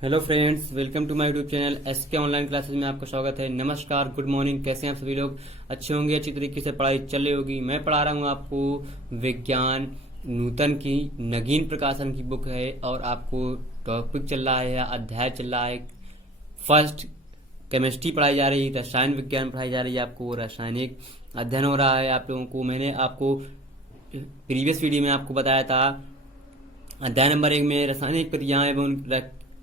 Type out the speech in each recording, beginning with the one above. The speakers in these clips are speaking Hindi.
Hello friends, welcome to my YouTube channel SK online classes में आपका स्वागत है। नमस्कार, गुड मॉर्निंग। कैसे हैं आप सभी लोग? अच्छे होंगे, अच्छी तरीके से पढ़ाई चल रही होगी। मैं पढ़ा रहा हूँ आपको विज्ञान नूतन की नगीन प्रकाशन की बुक है और आपको टॉपिक चल रहा है, अध्याय चल रहा है। फर्स्ट केमिस्ट्री पढ़ाई जा रही है, रसायन विज्ञान पढ़ाई जा रही है, आपको रासायनिक अध्ययन हो रहा है। आप लोगों को मैंने आपको प्रीवियस वीडियो में आपको बताया था, अध्याय नंबर 1 में रासायनिक क्रियाएं एवं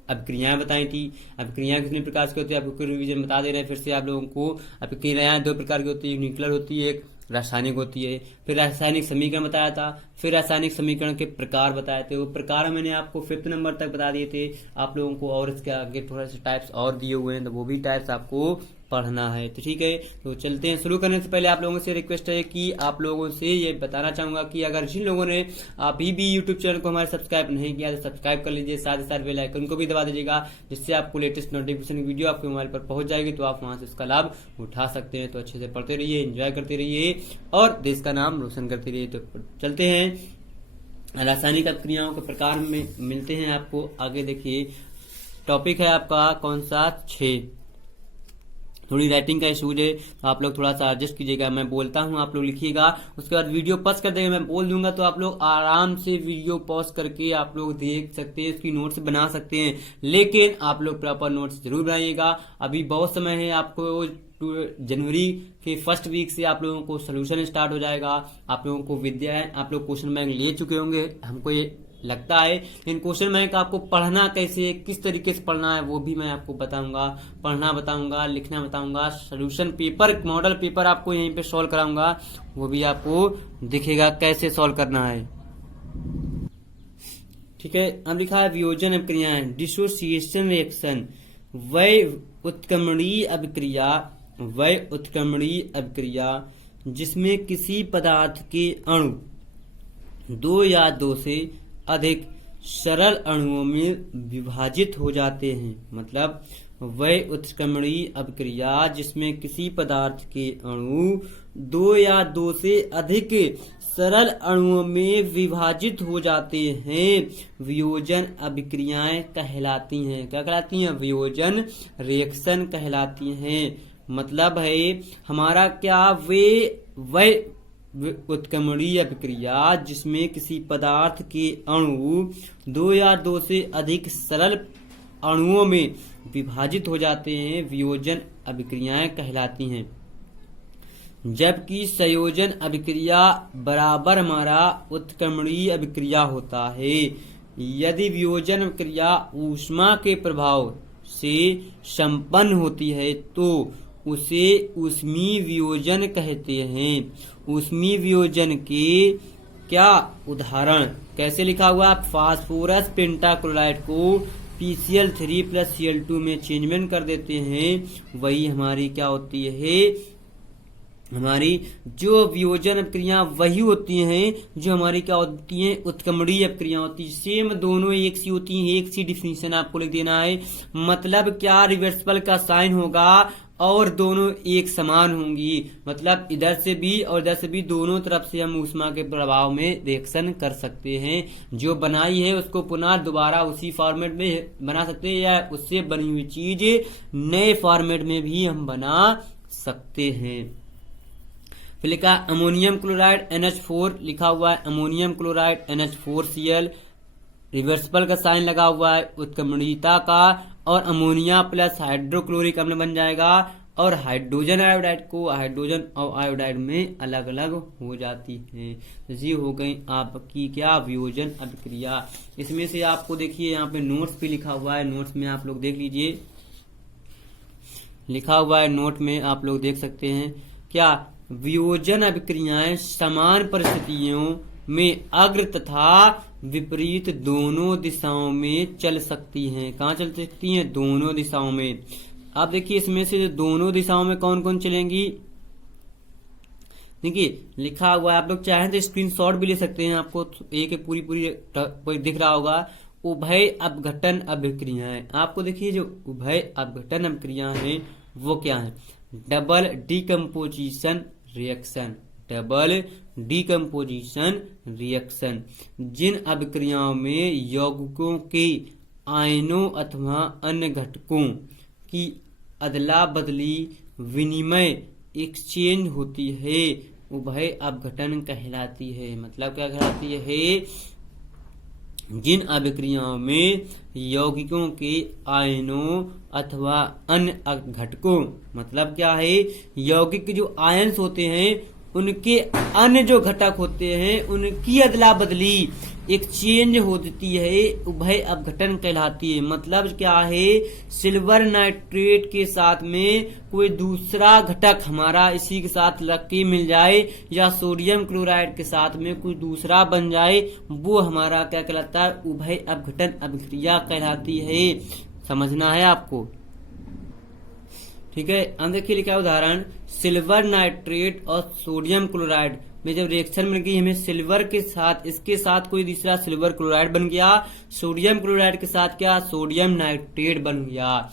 अभिक्रियाएं बताई थी। अभिक्रियाएं कितने प्रकार की होती है आपको रिवीजन बता दे रहे हैं फिर से आप लोगों को। अभिक्रियाएं 2 प्रकार की होती है, न्यूक्लियर होती है, एक रासायनिक होती है। फिर रासायनिक समीकरण बताया था, फिर रासायनिक समीकरण के प्रकार बताए थे। वो प्रकार मैंने आपको 5th नंबर तक बता दिए थे आप लोगों को, और इसके आगे थोड़े से टाइप्स और दिए हुए हैं, तो वो भी टाइप्स आपको पढ़ना है। तो ठीक है, तो चलते हैं। शुरू करने से पहले आप लोगों से रिक्वेस्ट है कि आप लोगों से ये बताना चाहूंगा कि अगर जिन लोगों ने अभी भी यूट्यूब चैनल को हमारे सब्सक्राइब नहीं किया तो सब्सक्राइब कर लीजिए, साथ ही साथ बेल आइकन को भी दबा दीजिएगा, जिससे आपको लेटेस्ट नोटिफिकेशन वीडियो आपके मोबाइल पर पहुंच जाएगी, तो आप वहां से उसका लाभ उठा सकते हैं। तो अच्छे से पढ़ते रहिए, एंजॉय करते रहिए और देश का नाम रोशन करते रहिए। तो चलते हैं, रासायनिक अभिक्रियाओं के प्रकार में मिलते हैं आपको। आगे देखिए, टॉपिक है आपका कौन सा? 6। थोड़ी राइटिंग का इशूज है, तो आप लोग थोड़ा सा एडजस्ट कीजिएगा। मैं बोलता हूँ, आप लोग लिखिएगा, उसके बाद वीडियो पॉज कर देंगे। मैं बोल दूंगा तो आप लोग आराम से वीडियो पॉज करके आप लोग देख सकते हैं, उसकी नोट्स बना सकते हैं। लेकिन आप लोग प्रॉपर नोट्स जरूर बनाइएगा। अभी बहुत समय है, आपको जनवरी के फर्स्ट वीक से आप लोगों को सोल्यूशन स्टार्ट हो जाएगा। आप लोगों को विद्या, आप लोग क्वेश्चन बैंक ले चुके होंगे, हमको ये लगता है। इन क्वेश्चन बैंक आपको पढ़ना कैसे, किस तरीके से पढ़ना है, वो भी मैं आपको बताऊंगा। पढ़ना बताऊंगा, लिखना बताऊंगा, सोल्यूशन पेपर, मॉडल पेपर आपको यहीं पे सॉल्व कराऊंगा, वो भी आपको दिखेगा कैसे सॉल्व करना है। ठीक है, अब लिखा है वियोजन अभिक्रियाएं, डिसोसिएशन रिएक्शन। वै उत्क्रमणीय अभिक्रिया, वै उत्क्रमणीय अभिक्रिया जिसमें किसी पदार्थ के अणु 2 या 2 से अधिक सरल अणुओं में विभाजित हो जाते हैं। मतलब वै उत्क्रमणीय अभिक्रिया जिसमें किसी पदार्थ के अणु 2 या 2 से अधिक सरल अणुओं में विभाजित हो जाते हैं, वियोजन अभिक्रियाएं कहलाती हैं। क्या कहलाती हैं? वियोजन रिएक्शन कहलाती हैं। मतलब है हमारा क्या, वै उत्क्रमणीय अभिक्रिया जिसमें किसी पदार्थ के अणु 2 या 2 से अधिक सरल अणुओं में विभाजित हो जाते हैं, वियोजन अभिक्रियाएं कहलाती हैं। जबकि संयोजन अभिक्रिया बराबर हमारा उत्क्रमणीय अभिक्रिया होता है। यदि वियोजन अभिक्रिया ऊष्मा के प्रभाव से संपन्न होती है तो उसे ऊष्मीय वियोजन कहते हैं। ऊष्मीय वियोजन के क्या उदाहरण कैसे लिखा हुआ? फास्फोरस पेंटाक्लोराइड को PCl3 + Cl2 में चेंजमेंट कर देते हैं, वही हमारी क्या होती है, हमारी जो वियोजन अभिक्रिया वही होती हैं जो हमारी क्या होती हैं, उत्क्रमणीय अभिक्रिया होती है। सेम दोनों एक सी होती हैं, एक सी डिफिनीशन आपको लिख देना है। मतलब क्या, रिवर्सिबल का साइन होगा और दोनों एक समान होंगी। मतलब इधर से भी और इधर से भी दोनों तरफ से हम ऊष्मा के प्रभाव में रिएक्शन कर सकते हैं। जो बनाई है उसको पुनः दोबारा उसी फॉर्मेट में बना सकते हैं, या उससे बनी हुई चीज नए फॉर्मेट में भी हम बना सकते हैं। फिर लिखा अमोनियम क्लोराइड NH4 लिखा हुआ है, अमोनियम क्लोराइड NH4Cl, रिवर्सिबल का साइन लगा हुआ है उत्क्रमणीयता का, और अमोनिया प्लस हाइड्रोक्लोरिक अम्ल बन जाएगा, और हाइड्रोजन आयोडाइड को हाइड्रोजन और आयोडाइड में अलग अलग हो जाती है। ये हो गई आपकी क्या, वियोजन अभिक्रिया। इसमें से आपको देखिए यहाँ पे नोट्स भी लिखा हुआ है, नोट्स में आप लोग देख लीजिए, लिखा हुआ है नोट में आप लोग देख सकते हैं। क्या, वियोजन अभिक्रियाएं समान परिस्थितियों में अग्र तथा विपरीत दोनों दिशाओं में चल सकती हैं। कहाँ चल सकती हैं? दोनों दिशाओं में। आप देखिए इसमें से दोनों दिशाओं में कौन कौन चलेंगी, देखिए लिखा हुआ है। आप लोग चाहें तो स्क्रीनशॉट भी ले सकते हैं, आपको एक पूरी दिख रहा होगा। उभय अपघटन अभिक्रियाएं, आपको देखिए जो उभय अपघटन अभिक्रिया है वो क्या है? Double decomposition reaction, double decomposition reaction. जिन अभिक्रियाओं में यौगिकों के आयनों अथवा अन्य घटकों की अदला बदली विनिमय एक्सचेंज होती है उभय अपघटन कहलाती है। मतलब क्या कहलाती है? जिन अभिक्रियाओं में यौगिकों के आयनों अथवा अन्य घटकों, मतलब क्या है, यौगिक के जो आयन्स होते हैं उनके अन्य जो घटक होते हैं उनकी अदला बदली एक्सचेंज होती है उभय अपघटन कहलाती है। मतलब क्या है? सिल्वर नाइट्रेट के साथ में कोई दूसरा घटक हमारा इसी के साथ लग के मिल जाए या सोडियम क्लोराइड के साथ में कोई दूसरा बन जाए, वो हमारा क्या कहलाता है? उभय अपघटन अभिक्रिया कहलाती है। समझना है आपको, ठीक है। अब देखिए लिखा है उदाहरण, सिल्वर नाइट्रेट और सोडियम क्लोराइड में जब रिएक्शन मिल गई हमें सिल्वर के साथ, इसके साथ कोई दूसरा सिल्वर क्लोराइड बन गया, सोडियम क्लोराइड के साथ क्या? सोडियम नाइट्रेट बन गया।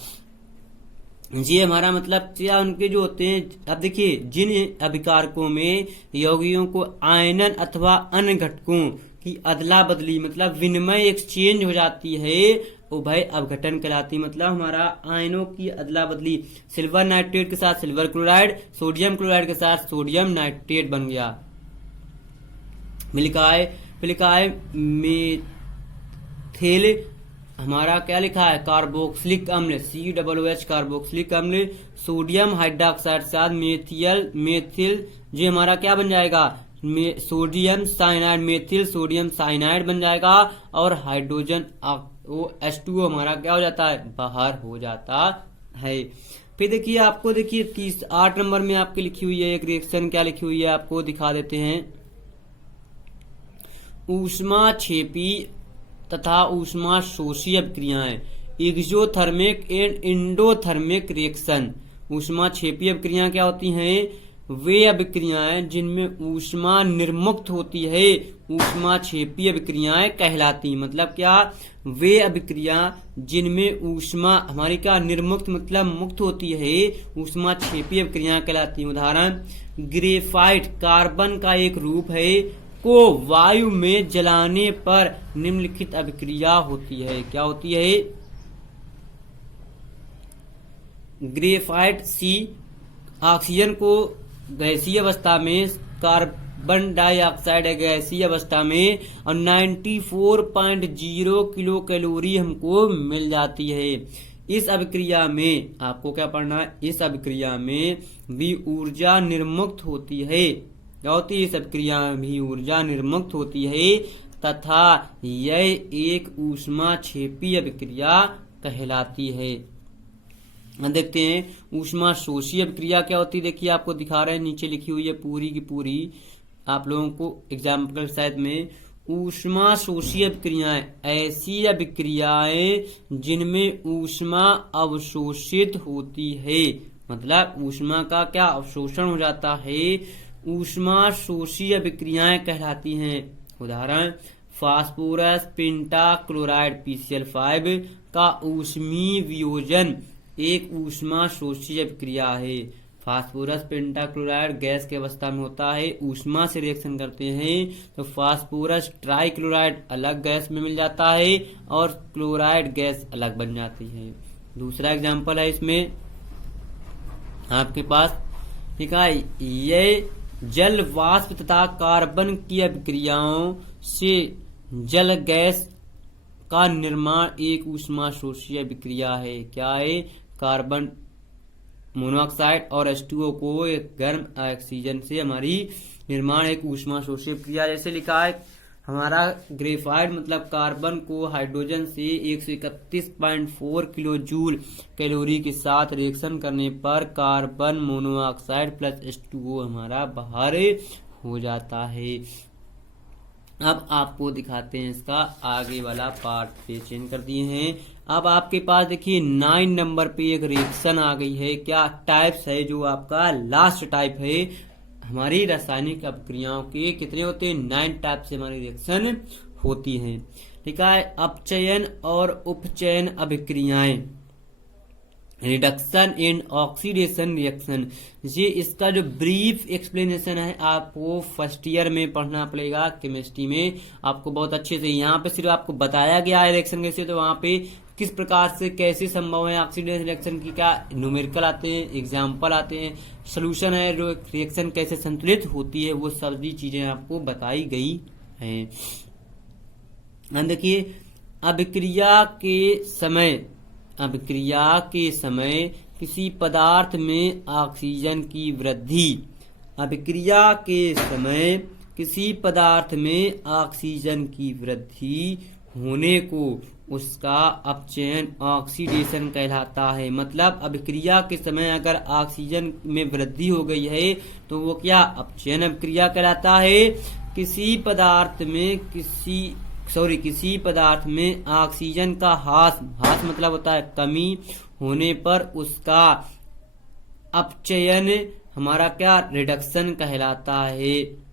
जी हमारा मतलब क्या, उनके जो होते हैं, अब देखिए जिन अभिकारकों में यौगिकों को आयनन अथवा अन्य घटकों की अदला बदली मतलब विनिमय एक्सचेंज हो जाती है उभय अपघटन कहलाती। मतलब हमारा आयनों की अदला बदली, सिल्वर नाइट्रेट के साथ सिल्वर क्लोराइड, सोडियम क्लोराइड के साथ सोडियम नाइट्रेट बन गया। लिखा है मेथिल, हमारा क्या लिखा है? कार्बोक्सिलिक अम्ल, COOH कार्बोक्सिलिक अम्ल, सोडियम हाइड्रोक्साइड के साथ मेथिल जो हमारा क्या बन जाएगा? Sodium cyanide, methyl sodium cyanide बन जाएगा और हाइड्रोजन H2O हमारा क्या हो जाता है? बाहर हो जाता है। फिर देखिए आपको, देखिए 8 नंबर में आपकी लिखी हुई है एक रिएक्शन, क्या लिखी हुई है आपको दिखा देते हैं। ऊष्मा क्षेपी तथा ऊष्मा शोषी अभिक्रियाएं, एक्सोथर्मिक एंड एंडोथर्मिक रिएक्शन। ऊष्मा क्षेपी अभिक्रियाएं क्या होती हैं? वे अभिक्रियाएं जिनमें ऊष्मा निर्मुक्त होती है ऊष्मा क्षेपी अभिक्रियाएं कहलाती। मतलब क्या? वे अभिक्रिया जिनमें ऊष्मा हमारी क्या निर्मुक्त मतलब मुक्त होती है ऊष्मा क्षेपी अभिक्रियाएं कहलाती। उदाहरण, ग्रेफाइट कार्बन का एक रूप है को वायु में जलाने पर निम्नलिखित अभिक्रिया होती है। क्या होती है? ग्रेफाइट C ऑक्सीजन को गैसीय अवस्था में, कार्बन डाइऑक्साइड गैसीय अवस्था में और 94.0 किलो कैलोरी हमको मिल जाती है। इस अभिक्रिया में आपको क्या पढ़ना है? इस अभिक्रिया में भी ऊर्जा निर्मुक्त होती है। क्या होती है? इस अभिक्रिया में भी ऊर्जा निर्मुक्त होती है तथा यह एक ऊष्मा क्षेपी अभिक्रिया कहलाती है। देखते हैं ऊष्मा शोषी अभिक्रिया क्या होती है। देखिए आपको दिखा रहे हैं, नीचे लिखी हुई है पूरी की पूरी आप लोगों को एग्जाम्पल शायद में। ऊष्मा शोषी अभिक्रियाएं ऐसी अभिक्रियाएं जिनमें ऊष्मा अवशोषित होती है, मतलब ऊष्मा का क्या अवशोषण हो जाता है, ऊष्मा शोषी अभिक्रियाएं कहलाती हैं। उदाहरण, फास्फोरस पेंटाक्लोराइड PCl5 का ऊष्मीय वियोजन एक ऊष्मा शोषी अभिक्रिया है। फास्फोरस पेंटाक्लोराइड गैस की अवस्था में होता है, ऊष्मा से रिएक्शन करते हैं तो फास्फोरस ट्राइक्लोराइड अलग गैस में मिल जाता है और क्लोराइड गैस अलग बन जाती है। दूसरा एग्जांपल है इसमें आपके पास, ठीक है, ये जल वाष्प तथा कार्बन की अभिक्रियाओं से जल गैस का निर्माण एक ऊष्मा शोषी अभिक्रिया है। क्या है? कार्बन मोनोऑक्साइड और H2O को एक गर्म ऑक्सीजन से हमारी निर्माण एक ऊष्मा शोषी अभिक्रिया। जैसे लिखा है हमारा ग्रेफाइट मतलब कार्बन को हाइड्रोजन से 131.4 किलो जूल कैलोरी के साथ रिएक्शन करने पर कार्बन मोनोऑक्साइड प्लस H2O हमारा बाहर हो जाता है। अब आपको दिखाते हैं इसका आगे वाला पार्ट पे चेंज कर दिए हैं। अब आपके पास देखिए 9 नंबर पे एक रिएक्शन आ गई है। क्या टाइप्स है? जो आपका लास्ट टाइप है हमारी रासायनिक अभिक्रियाओं के कितने होते हैं? 9 टाइप से हमारी रिएक्शन होती हैं। ठीक है, अपचयन और उपचयन अभिक्रियाएं, रिडक्शन एंड ऑक्सीडेशन रिएक्शन, ये इसका जो ब्रीफ एक्सप्लेनेशन है आपको फर्स्ट ईयर में पढ़ना पड़ेगा। केमिस्ट्री में आपको बहुत अच्छे से यहाँ पे सिर्फ आपको बताया गया है रिएक्शन कैसे, तो वहाँ पे किस प्रकार से कैसे संभव है ऑक्सीडेशन रिएक्शन की, क्या न्यूमेरिकल आते हैं, एग्जाम्पल आते हैं, सोल्यूशन है, रिएक्शन कैसे संतुलित होती है, वो सभी चीजें आपको बताई गई हैं। अब देखिए अभिक्रिया के समय किसी पदार्थ में ऑक्सीजन की वृद्धि, अभिक्रिया के समय किसी पदार्थ में ऑक्सीजन की वृद्धि होने को उसका अपचयन ऑक्सीडेशन कहलाता है। मतलब अभिक्रिया के समय अगर ऑक्सीजन में वृद्धि हो गई है तो वो क्या अपचयन अभिक्रिया कहलाता है। किसी पदार्थ में ऑक्सीजन का ह्रास मतलब होता है कमी होने पर उसका अपचयन हमारा क्या रिडक्शन कहलाता है।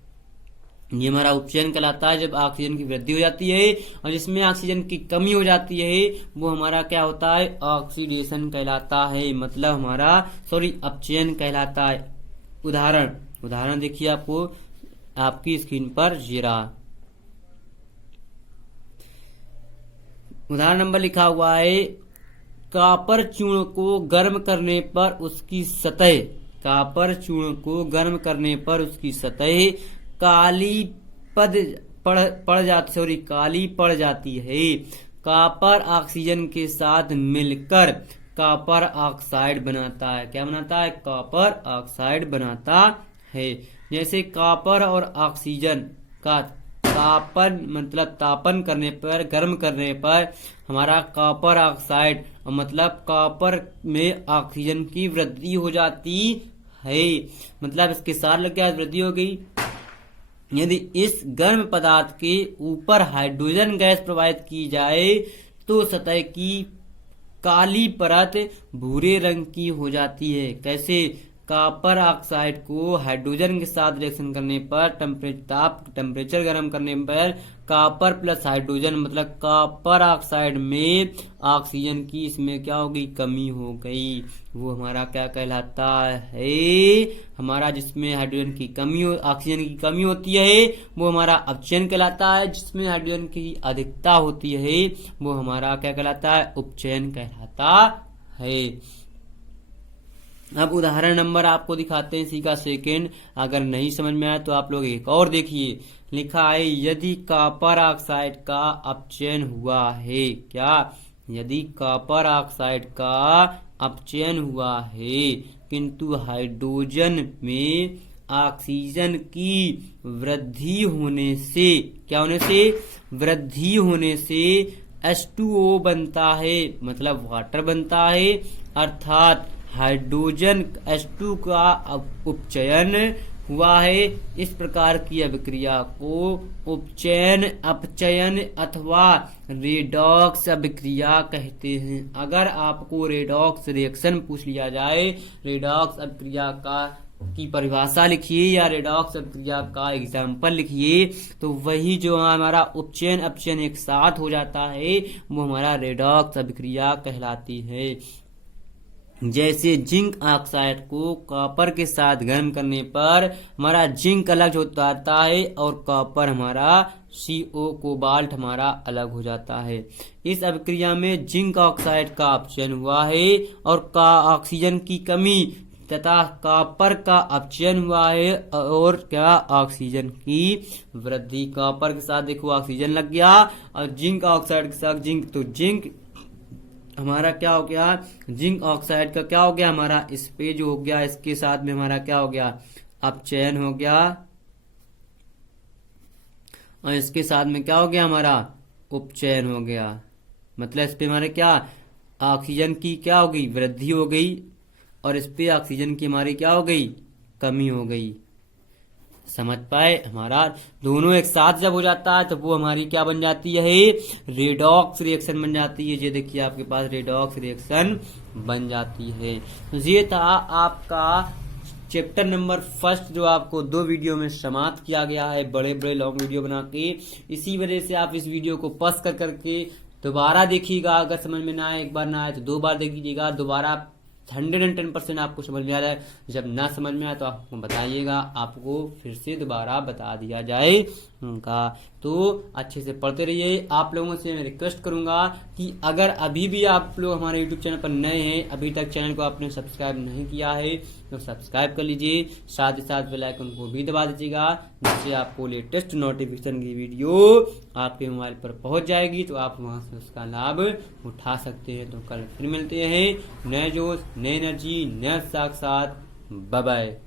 ये हमारा उपचयन कहलाता है जब ऑक्सीजन की वृद्धि हो जाती है, और जिसमें ऑक्सीजन की कमी हो जाती है वो हमारा क्या होता है ऑक्सीडेशन कहलाता है, मतलब हमारा अपचयन कहलाता है। उदाहरण देखिए आपकी स्क्रीन पर जीरा। उदाहरण नंबर लिखा हुआ है, कॉपर चूर्ण को गर्म करने पर उसकी सतह काली पड़ जाती है। कॉपर ऑक्सीजन के साथ मिलकर कॉपर ऑक्साइड बनाता है। क्या बनाता है? कॉपर ऑक्साइड बनाता है। जैसे कॉपर और ऑक्सीजन का तापन करने पर, गर्म करने पर हमारा कॉपर ऑक्साइड मतलब कॉपर में ऑक्सीजन की वृद्धि हो जाती है, मतलब इसके साथ लग गया वृद्धि हो गई। यदि इस गर्म पदार्थ के ऊपर हाइड्रोजन गैस प्रवाहित की जाए तो सतह की काली परत भूरे रंग की हो जाती है। कैसे? कॉपर ऑक्साइड को हाइड्रोजन के साथ रिएक्शन करने पर टेम्परेचर गर्म करने पर कॉपर प्लस हाइड्रोजन मतलब कॉपर ऑक्साइड में ऑक्सीजन की इसमें क्या हो गई? कमी हो गई। वो हमारा क्या कहलाता है? हमारा जिसमें हाइड्रोजन की कमी ऑक्सीजन की कमी होती है वो हमारा अपचयन कहलाता है। जिसमें हाइड्रोजन की अधिकता होती है वो हमारा क्या कहलाता है? उपचयन कहलाता है। अब उदाहरण नंबर आपको दिखाते हैं, इसी का सेकेंड। अगर नहीं समझ में आया तो आप लोग एक और देखिए। लिखा है, यदि कॉपर ऑक्साइड का अपचयन हुआ है। क्या? यदि कॉपर ऑक्साइड का अपचयन हुआ है किंतु हाइड्रोजन में ऑक्सीजन की वृद्धि होने से, क्या होने से? वृद्धि होने से H2O बनता है, मतलब वाटर बनता है, अर्थात हाइड्रोजन H2 का उपचयन हुआ है। इस प्रकार की अभिक्रिया को उपचयन, अपचयन अथवा रेडॉक्स अभिक्रिया कहते हैं। अगर आपको रेडॉक्स रिएक्शन पूछ लिया जाए, रेडॉक्स अभिक्रिया की परिभाषा लिखिए या रेडॉक्स अभिक्रिया का एग्जाम्पल लिखिए, तो वही जो हमारा उपचयन अपचयन एक साथ हो जाता है वो हमारा रेडॉक्स अभिक्रिया कहलाती है। जैसे जिंक ऑक्साइड को कॉपर के साथ गर्म करने पर हमारा जिंक अलग हो जाता है और कॉपर हमारा CO कोबाल्ट हमारा अलग हो जाता है। इस अभिक्रिया में जिंक ऑक्साइड का अपचयन हुआ है और ऑक्सीजन की कमी तथा कॉपर का अपचयन हुआ है और क्या? ऑक्सीजन की वृद्धि। कॉपर के साथ देखो ऑक्सीजन लग गया और जिंक ऑक्साइड के साथ जिंक, तो जिंक हमारा क्या हो गया? जिंक ऑक्साइड का क्या हो गया? हमारा इस पे जो हो गया इसके साथ में हमारा क्या हो गया? अपचयन हो गया, और इसके साथ में क्या हो गया? हमारा उपचयन हो गया। मतलब इस पे हमारे क्या ऑक्सीजन की क्या हो गई? वृद्धि हो गई, और इस पे ऑक्सीजन की हमारी क्या हो गई? कमी हो गई। समझ पाए? हमारा दोनों एक साथ जब हो जाता है तो वो हमारी क्या बन जाती है? रेडॉक्स रिएक्शन बन जाती है। ये देखिए आपके पास रेडॉक्स रिएक्शन बन जाती है। तो ये था आपका चैप्टर नंबर फर्स्ट, जो आपको 2 वीडियो में समाप्त किया गया है, बड़े बड़े लॉन्ग वीडियो बना के। इसी वजह से आप इस वीडियो को पॉज करके दोबारा देखिएगा। अगर समझ में ना आए, एक बार ना आए तो 2 बार देखिएगा। दोबारा 110% आपको समझ में आ रहा है। जब ना समझ में आए तो आपको बताइएगा, आपको फिर से दोबारा बता दिया जाएगा। तो अच्छे से पढ़ते रहिए। आप लोगों से मैं रिक्वेस्ट करूंगा कि अगर अभी भी आप लोग हमारे YouTube चैनल पर नए हैं, अभी तक चैनल को आपने सब्सक्राइब नहीं किया है तो सब्सक्राइब कर लीजिए, साथ ही साथ बेल आइकन को भी दबा दीजिएगा, जिससे आपको लेटेस्ट नोटिफिकेशन की वीडियो आपके मोबाइल पर पहुंच जाएगी, तो आप वहां से उसका लाभ उठा सकते हैं। तो कल फिर मिलते हैं, नए जोश, नए एनर्जी, नए उत्साह के साथ। Bye bye.